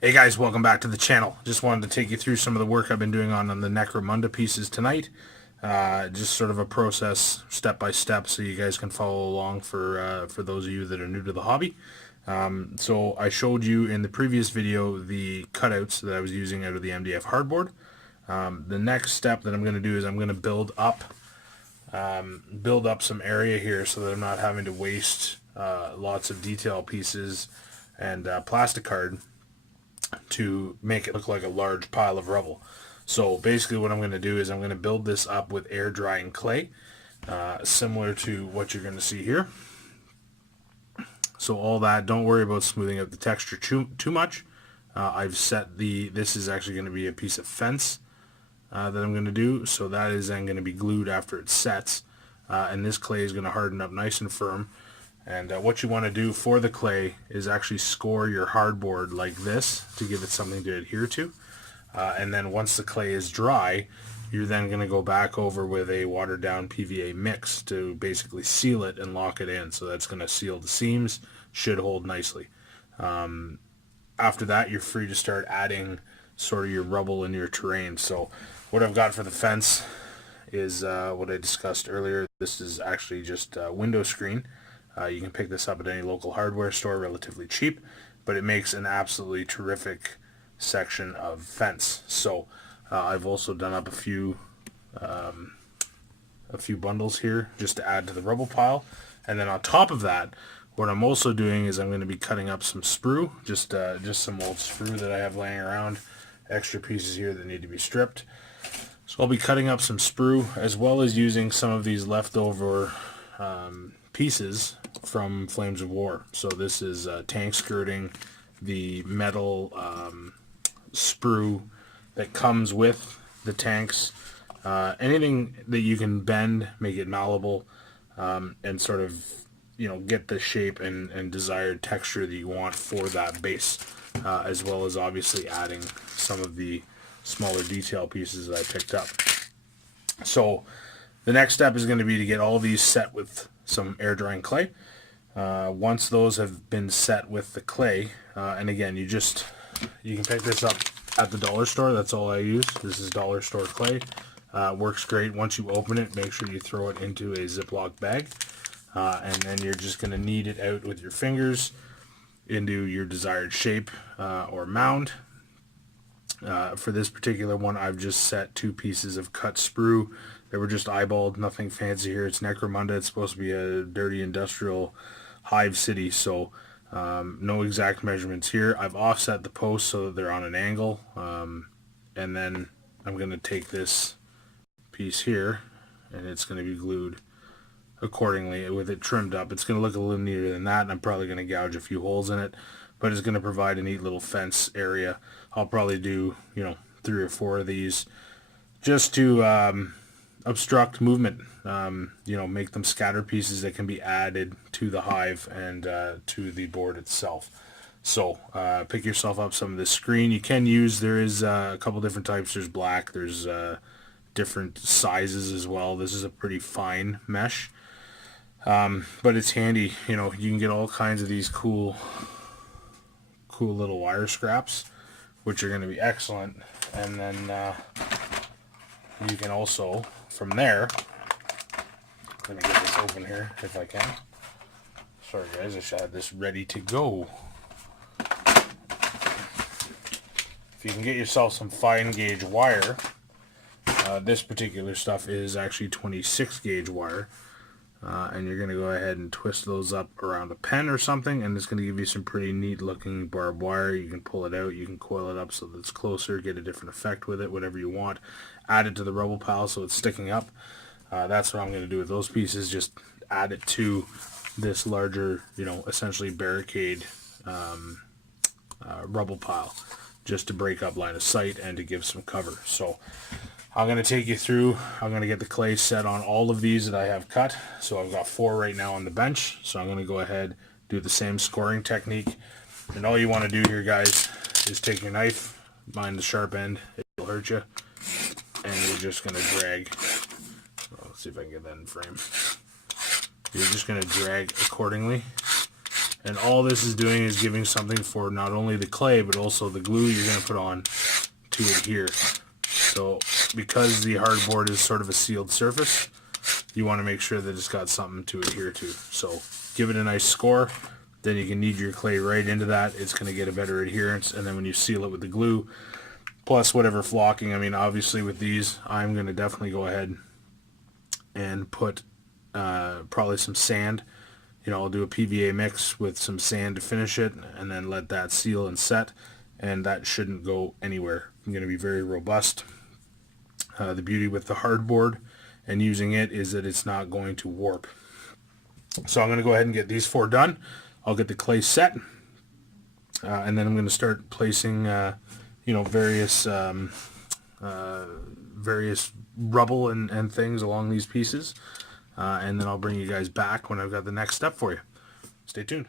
Hey guys, welcome back to the channel. Just wanted to take you through some of the work I've been doing on the Necromunda pieces tonight. Just sort of a process, step by step, so you guys can follow along for those of you that are new to the hobby. So I showed you in the previous video the cutouts that I was using out of the MDF hardboard. The next step that I'm going to do is I'm going to build up some area here so that I'm not having to waste lots of detail pieces and plastic card to make it look like a large pile of rubble. So basically what I'm going to do is I'm going to build this up with air drying clay, similar to what you're going to see here. So all that, don't worry about smoothing out the texture too much. I've set this is actually going to be a piece of fence that I'm going to do, so that is then going to be glued after it sets, and this clay is going to harden up nice and firm. And what you want to do for the clay is actually score your hardboard like this to give it something to adhere to. And then once the clay is dry, you're then going to go back over with a watered down PVA mix to basically seal it and lock it in. So that's going to seal the seams, should hold nicely. After that, you're free to start adding sort of your rubble in your terrain. So what I've got for the fence is what I discussed earlier. This is actually just a window screen. You can pick this up at any local hardware store relatively cheap, but it makes an absolutely terrific section of fence. So I've also done up a few bundles here just to add to the rubble pile. And then on top of that, what I'm also doing is I'm going to be cutting up some sprue, just some old sprue that I have laying around, extra pieces here that need to be stripped. So I'll be cutting up some sprue as well as using some of these leftover pieces from Flames of War. So this is tank skirting, the metal sprue that comes with the tanks, anything that you can bend, make it malleable, and sort of, get the shape and desired texture that you want for that base, as well as obviously adding some of the smaller detail pieces that I picked up. So the next step is going to be to get all these set with some air drying clay. Once those have been set with the clay, and again, you can pick this up at the dollar store. That's all I use. This is dollar store clay. Works great. Once you open it, make sure you throw it into a Ziploc bag, and then you're just going to knead it out with your fingers into your desired shape or mound. For this particular one, I've just set 2 pieces of cut sprue. They were just eyeballed, nothing fancy here. It's Necromunda. It's supposed to be a dirty industrial hive city, so no exact measurements here. I've offset the posts so that they're on an angle, and then I'm going to take this piece here, and it's going to be glued accordingly with it trimmed up. It's going to look a little neater than that, and I'm probably going to gouge a few holes in it, but it's going to provide a neat little fence area. I'll probably do 3 or 4 of these just to obstruct movement, make them scatter pieces that can be added to the hive and to the board itself. So pick yourself up some of this screen. You can use, there is a couple different types. There's black, there's different sizes as well. This is a pretty fine mesh, but it's handy. You can get all kinds of these cool little wire scraps, which are going to be excellent. And then you can also, from there, let me get this open here if I can. Sorry guys, I should have this ready to go. If you can get yourself some fine gauge wire, this particular stuff is actually 26 gauge wire, and you're going to go ahead and twist those up around a pen or something, and it's going to give you some pretty neat looking barbed wire. You can pull it out, you can coil it up so that it's closer, get a different effect with it, whatever you want. Add it to the rubble pile so it's sticking up. That's what I'm going to do with those pieces, just add it to this larger, essentially barricade rubble pile, just to break up line of sight and to give some cover. So I'm going to take you through, I'm going to get the clay set on all of these that I have cut. So I've got 4 right now on the bench, so I'm going to go ahead, do the same scoring technique. And all you want to do here, guys, is take your knife, mind the sharp end, it'll hurt you, and you're just going to drag. Let's see if I can get that in frame. You're just going to drag accordingly, And all this is doing is giving something for not only the clay, but also the glue you're going to put on to adhere. So because the hardboard is sort of a sealed surface, you want to make sure that it's got something to adhere to. So give it a nice score, then you can knead your clay right into that. It's going to get a better adherence, and then when you seal it with the glue, plus whatever flocking, I mean, obviously with these, I'm going to definitely go ahead and put probably some sand. You know, I'll do a PVA mix with some sand to finish it, and then let that seal and set, and that shouldn't go anywhere. It's going to be very robust. The beauty with the hardboard and using it is that it's not going to warp. So I'm going to go ahead and get these 4 done. I'll get the clay set, and then I'm going to start placing you know, various rubble and things along these pieces, and then I'll bring you guys back when I've got the next step for you. Stay tuned.